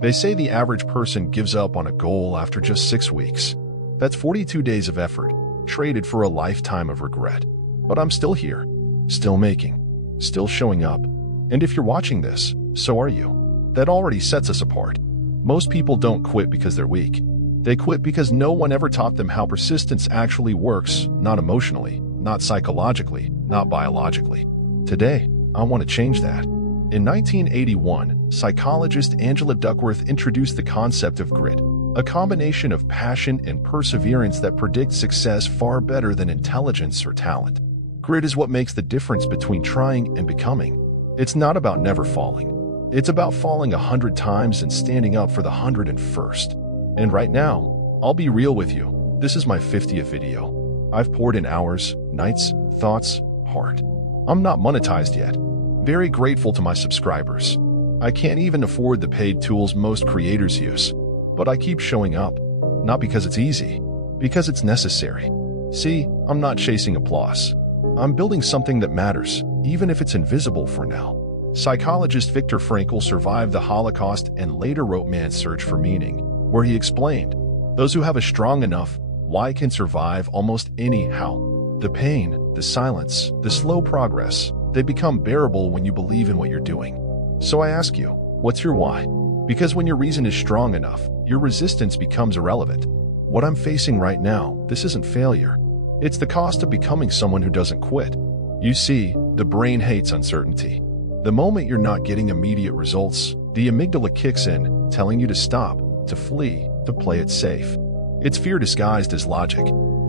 They say the average person gives up on a goal after just 6 weeks. That's 42 days of effort, traded for a lifetime of regret. But I'm still here, still making, still showing up. And if you're watching this, so are you. That already sets us apart. Most people don't quit because they're weak. They quit because no one ever taught them how persistence actually works, not emotionally, not psychologically, not biologically. Today, I want to change that. In 1981, psychologist Angela Duckworth introduced the concept of grit, a combination of passion and perseverance that predicts success far better than intelligence or talent. Grit is what makes the difference between trying and becoming. It's not about never falling. It's about falling 100 times and standing up for the 101st. And right now, I'll be real with you. This is my 50th video. I've poured in hours, nights, thoughts, heart. I'm not monetized yet. Very grateful to my subscribers. I can't even afford the paid tools most creators use. But I keep showing up. Not because it's easy, because it's necessary. See, I'm not chasing applause. I'm building something that matters, even if it's invisible for now. Psychologist Viktor Frankl survived the Holocaust and later wrote Man's Search for Meaning, where he explained, those who have a strong enough why can survive almost any how. The pain, the silence, the slow progress, they become bearable when you believe in what you're doing. So I ask you, what's your why? Because when your reason is strong enough, your resistance becomes irrelevant. What I'm facing right now, this isn't failure. It's the cost of becoming someone who doesn't quit. You see, the brain hates uncertainty. The moment you're not getting immediate results, the amygdala kicks in, telling you to stop, to flee, to play it safe. It's fear disguised as logic.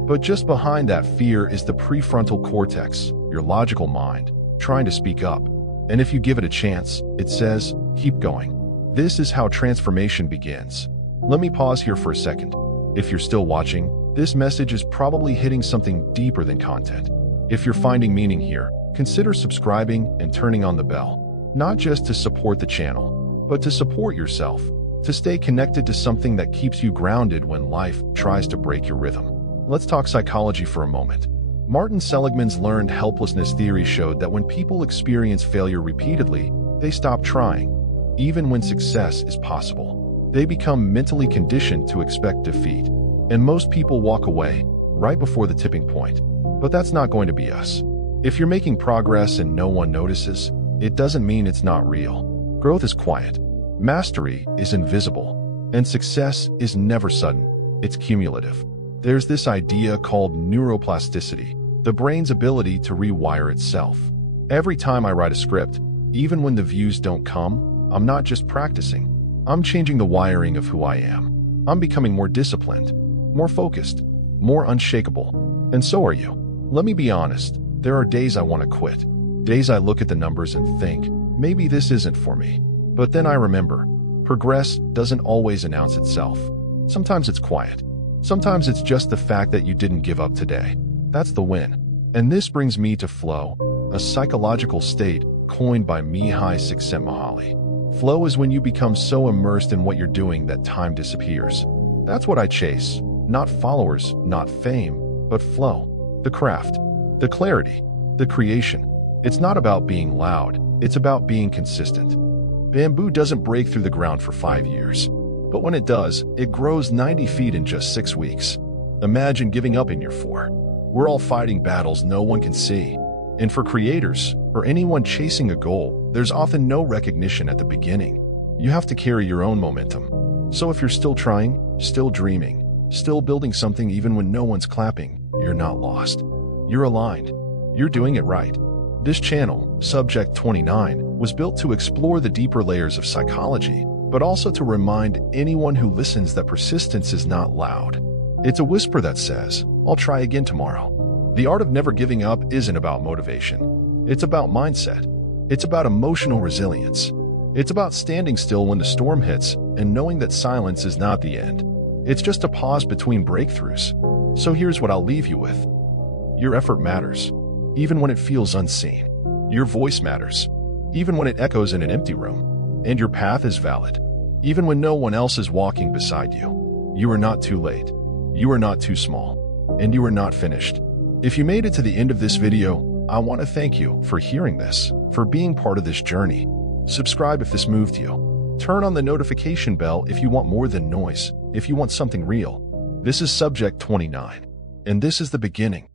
But just behind that fear is the prefrontal cortex, your logical mind, trying to speak up. And if you give it a chance, it says, keep going. This is how transformation begins. Let me pause here for a second. If you're still watching, this message is probably hitting something deeper than content. If you're finding meaning here, consider subscribing and turning on the bell, not just to support the channel, but to support yourself, to stay connected to something that keeps you grounded when life tries to break your rhythm. Let's talk psychology for a moment. Martin Seligman's learned helplessness theory showed that when people experience failure repeatedly, they stop trying. Even when success is possible, they become mentally conditioned to expect defeat. And most people walk away right before the tipping point. But that's not going to be us. If you're making progress and no one notices, it doesn't mean it's not real. Growth is quiet. Mastery is invisible. And success is never sudden. It's cumulative. There's this idea called neuroplasticity, the brain's ability to rewire itself. Every time I write a script, even when the views don't come, I'm not just practicing. I'm changing the wiring of who I am. I'm becoming more disciplined, more focused, more unshakable. And so are you. Let me be honest. There are days I want to quit. Days I look at the numbers and think, maybe this isn't for me. But then I remember, progress doesn't always announce itself. Sometimes it's quiet. Sometimes it's just the fact that you didn't give up today. That's the win. And this brings me to flow, a psychological state coined by Mihaly Csikszentmihalyi. Flow is when you become so immersed in what you're doing that time disappears. That's what I chase. Not followers, not fame, but flow. The craft, the clarity, the creation. It's not about being loud. It's about being consistent. Bamboo doesn't break through the ground for 5 years. But when it does, it grows 90 feet in just 6 weeks. Imagine giving up in year 4. We're all fighting battles no one can see. And for creators, or anyone chasing a goal, there's often no recognition at the beginning. You have to carry your own momentum. So if you're still trying, still dreaming, still building something even when no one's clapping, you're not lost. You're aligned. You're doing it right. This channel, Subject 29, was built to explore the deeper layers of psychology, but also to remind anyone who listens that persistence is not loud. It's a whisper that says, I'll try again tomorrow. The art of never giving up isn't about motivation. It's about mindset. It's about emotional resilience. It's about standing still when the storm hits and knowing that silence is not the end. It's just a pause between breakthroughs. So here's what I'll leave you with. Your effort matters, even when it feels unseen. Your voice matters, even when it echoes in an empty room. And your path is valid, even when no one else is walking beside you. You are not too late. You are not too small. And you are not finished. If you made it to the end of this video, I want to thank you for hearing this, for being part of this journey. Subscribe if this moved you. Turn on the notification bell if you want more than noise, if you want something real. This is subject 29. And this is the beginning.